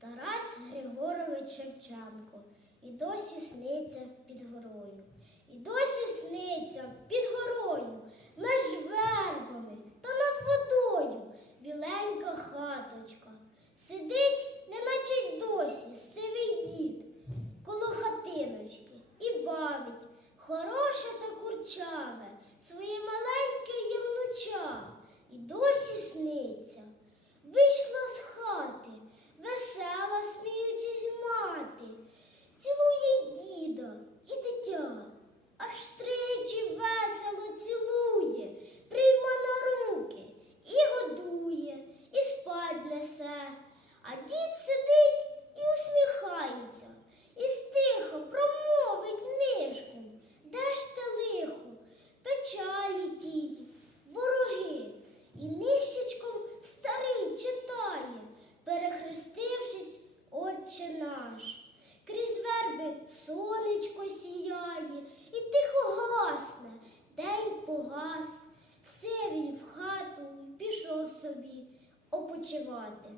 Тарас Григорович Шевченко і досі сниться під горою. І досі сниться під горою, меж вербами та над водою біленька хаточка. Сидить, неначе й досі, сивий дід коло хатиночки і бавить хороше та курчаве, своє маленьке євнуча, і досі сниться. А дід сидить і усміхається, і стихо промовить нишком, де ж те лихо, печалі тії, вороги, і нищечком старий читає, перехрестившись, Отче наш. Крізь верби сонечко сіяє, і тихо гасне, день погас, сивій в хату пішов собі опочивати.